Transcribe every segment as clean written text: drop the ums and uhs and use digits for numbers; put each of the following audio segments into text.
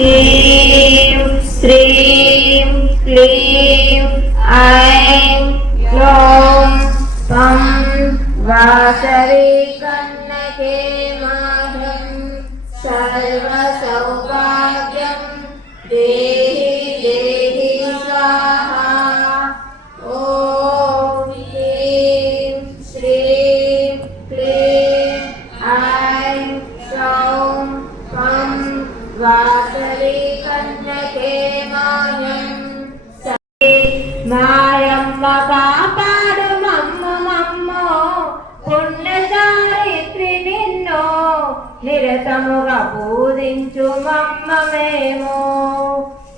ऐं श्रीं क्लीं ऐं क्लौं पं वासवी कन्यके माधं सर्वसौभाग्यं देहि देहि स्वाहा। ॐ ह्रीं श्रीं क्लीं ऐं क्लौं पं वासवी कन्यके मायं मायम्म कापाडु मम्म मम्मो पुण्यचारित्रि निन्नो निरतमुगा पूजिंचु मम्म मेमो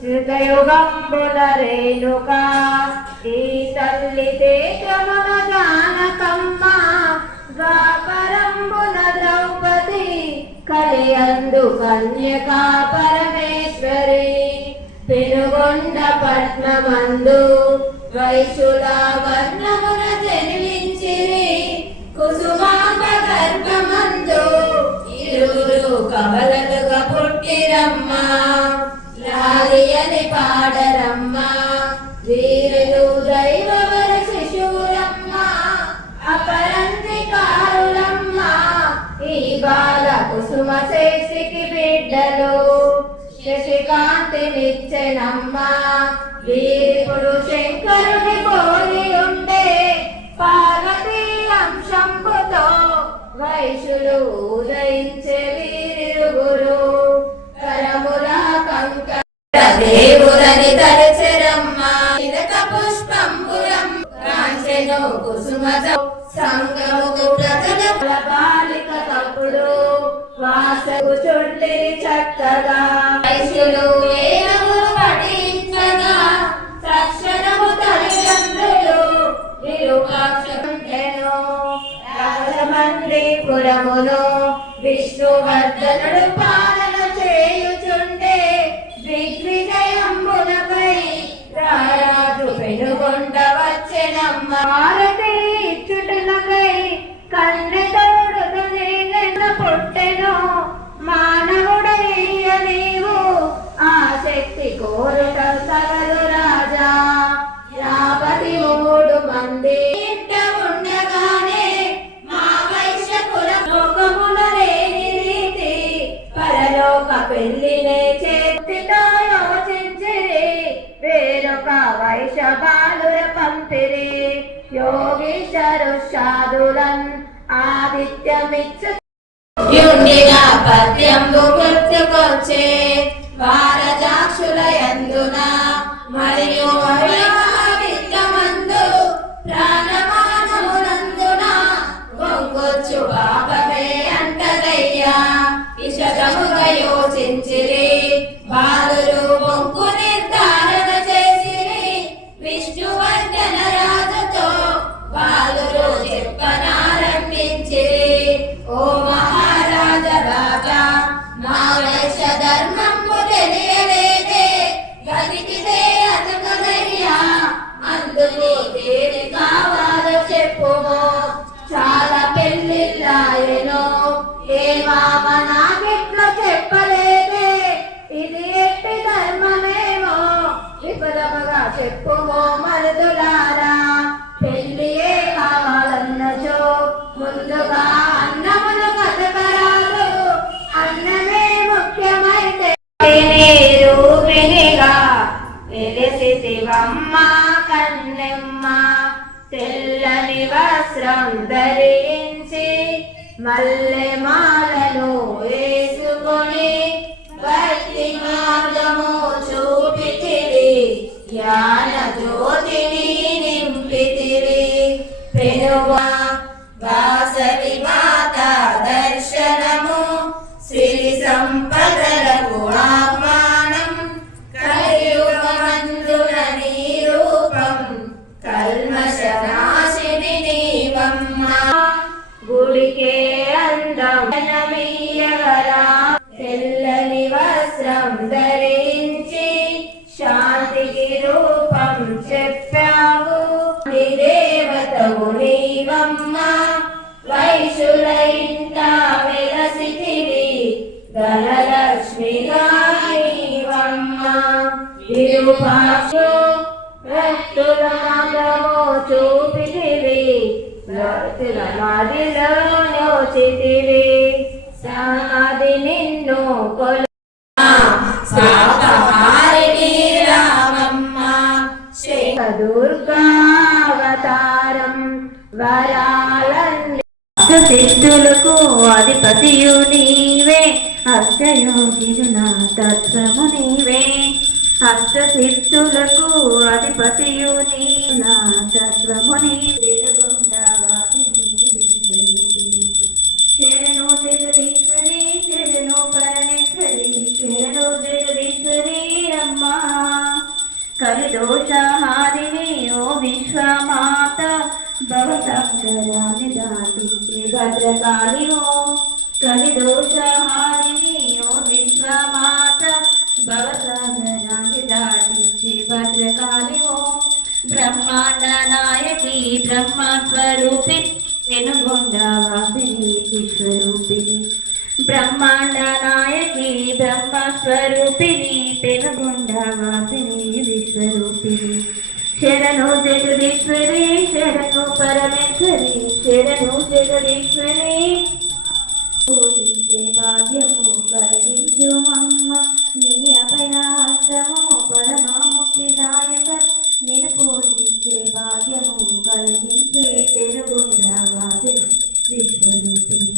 హృదయుగంబుల రేణుక ఈ తల్లి తేజమున జానకమ్మ ద్వాపరంబున ద్రౌపది కలియందు కన్యకా పరమేశ్వరి పెనుగొండ పట్నమందు వైశుల వర్ణమున జన్మించిరి కుసుమాంబ గర్భమందు ఇరువురు కవలలుగా పుట్టిరమ్మ లాలియని పాడరమ్మ వీరులు దైవవర శిశువురమ్మ అపరంతికారులమ్మ ఈ బాల కుసుమ శేషికి బిడ్డలు శశికాంతినిచ్చెనమ్మ వీరుడు శంకరుని పోలి ఉండే పార్వతీ అంశంబుతో వైశులు ఉదయించే వీరిరుగురు కరముల కంక దేవులని తలచెరమ్మ చిరక పుష్పంబురం కాంచెను కుసుమ సంగముకు ప్రజల బాలిక తప్పుడు వాసకు చుండి చక్కగా వైశ్యులు వేదములు పఠించగా తక్షణము తల్లిదండ్రులు విరూపాక్షను రాజమండ్రిపురమును విష్ణువర్ధనుడు పాలన చేయుచుండే దిగ్విజయంబునపై రారాజు పెనుగొండ వచ్చెనమ్మ భారతి ఇచ్చుటనకై కన్నెతోడుతో నేనెన్న పుట్టెను మానవుడనీయ నీవు ఆ శక్తి కోరుట సగలు రాజా యాపతి 3 మంది ఇంట ఉండగానే మా వైశ్యకుల లోకమున లేని రీతి పరలోక పెళ్లినే చేతితో యోచించిరి వేరొక వైశ్య బాలుర పంపిరి యోగీశ్వరు సాధులన్ ఆదిత్యమిచ్చు పద్యంబు గుర్తుకొచ్చే వారజాక్షుల యందున మరియు విద్యమందు ప్రాణమానమునందున పొంగొచ్చు పాపమే అంటదయ్యా ఇషతముగా యోచించిరి బాలురు పొంగు నిర్ధారణ చేసిరి విష్ణువర్ధన రాజుతో బాలురు చెప్పనారంభించిరి ఓ మహారాజ రాజా మా వైశ్య ధర్మము తెలియలేదే గతికిదే అతకదయ్యా అందుకు దేని కావాలో చెప్పుమో చాలా పెళ్ళిళ్ళాయెనో ఏ మామ నాకిట్లా చెప్పలేదే ఇది ఎట్టి ధర్మమేమో విపులముగా చెప్పుమో మరుదులారా పెళ్ళియే కావాలన్నచో ముందుగా అన్నమును కథకరాలు అన్నమే ముఖ్యమైతే రూపినిగా వెలిసివమ్మ కన్నెమ్మ తెల్లని వస్త్రం ధరించి మల్లె మాలను వేసుకొని భక్తి మార్గము చూపితిరి జ్ఞాన జ్యోతిని నింపితిరి పెనుగా వాసవి మాత దర్శనము శ్రీ సంపదలకు ఆహ్వానం కలియుగమందున నీ రూపం కల్మషనాశిని నీవమ్మ గుడికే అందమీయగరా తెల్లని వస్త్రం ధరించి శాంతికి రూపం చెప్పావు దేవతవు నీవమ్మ వైశుల ఇంట వెలసితివి ధనలక్ష్మిగా విరూపాక్షు భక్తుల మందము చూపితివి భక్తుల మదిలో నోచితివి సమాధి నిన్ను కొల శాకాహారిణి రామమ్మ శ్రీ దుర్గావతారం వరాలన్నీ సిద్ధులకు అధిపతియు నీవే అష్టయోగిన తత్వము నీవే అష్టసిద్ధులకు అధిపతియు నీనా తత్వము నీవే శరణు జగదీశ్వరి శరణు పరమేశ్వరి శరణు జగదీశ్వరి అమ్మా కలిదోషహారిణి ఓ విశ్వమాత భవసంకరాన్ని దాటించే భద్రకాళి ఓ కలిదోషహారిణి ఓ విశ్వమాత భవసాగరాన్ని దాటించే భద్రకాళి ఓ బ్రహ్మాండ నాయకి బ్రహ్మస్వరూపి వెనుగొండవాసిని విశ్వరూపిణి బ్రహ్మాండ నాయకి బ్రహ్మస్వరూపిణి పెనుగొండవాసిని విశ్వరూపిణి శరణు జగదీశ్వరి శరణు పరమేశ్వరి శరణు జగదీశ్వరి పూజించే భాగ్యము కలిగించు మమ్మ నీ అభయాశ్రము పరమాముక్తిదాయక నేను పూజించే భాగ్యము కలిగించే తెలుగుండవాసి విశ్వరూపిణి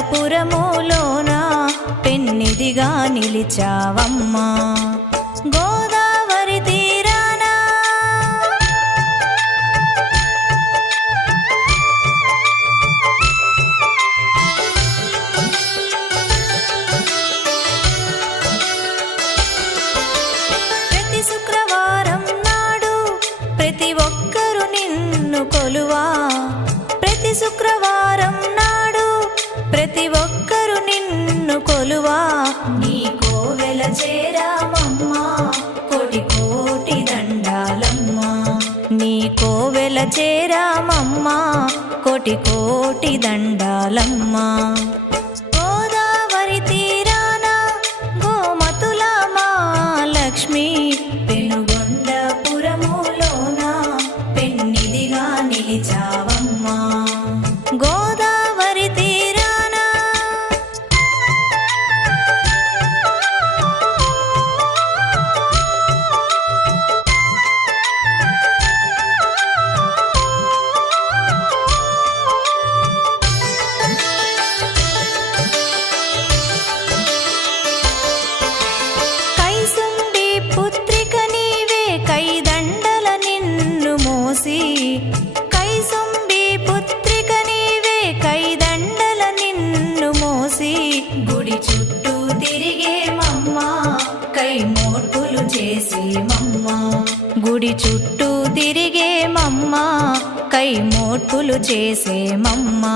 పెనుగొండపురములోన పెన్నిదిగా నిలిచావమ్మా గోదావరి తీరాన ప్రతి శుక్రవారం నాడు ప్రతి ఒక్కరు నిన్ను కొలువా ప్రతి శుక్రవారం ప్రతి ఒక్కరు నిన్ను కొలువా నీ కోవెల చేరామమ్మా కోటి కోటి దండాలమ్మా నీ కోవెల చేరామమ్మా కోటి కోటి దండాలమ్మా గోదావరి తీరాన గోమతుల మా లక్ష్మి పెనుగొండపురములోన పెన్నిదిగా నిలిచావమ్మా గోదావరి కైసుంబి పుత్రిక నీవే కైదండల నిన్ను మోసి గుడి చుట్టూ తిరిగే మమ్మా కై మోడ్పులు చేసే మమ్మా గుడి చుట్టూ తిరిగే మమ్మా కై మోడ్పులు చేసే మమ్మా